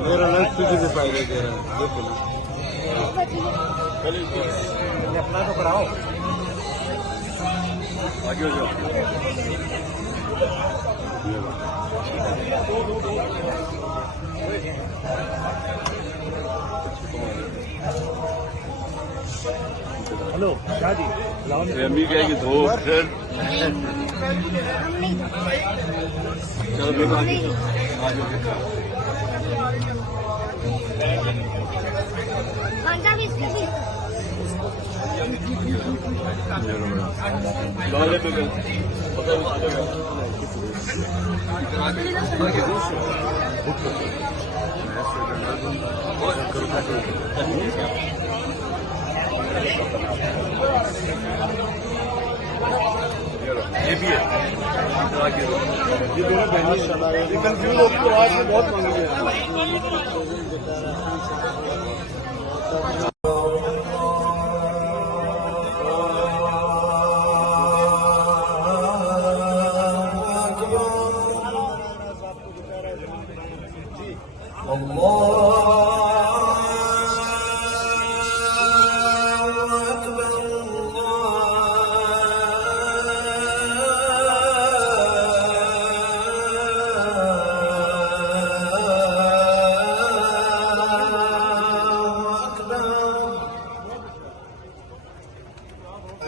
मेरा लंच तुझे भी फायदा दे रहा है, देख लो। अपना तो कराओ, आगे हो जाओ। हेलो क्या जी, अम्मी कहेगी धो फिर चलो फिर आगे ये भी है, ये दोनों बहनी कंफ्यूज होगी तो आज में बहुत मांगी है।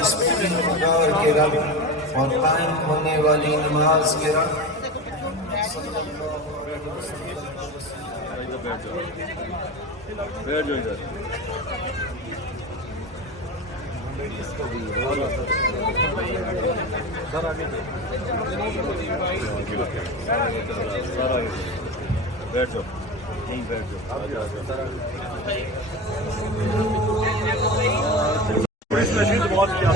इस पूरी मुबार के रब और कायम होने वाली नमाज के रब बैठ जाओ, यहीं बैठ जाओ। बहुत किया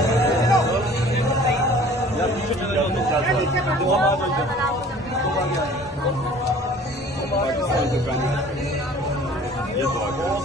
ये तो आ गया।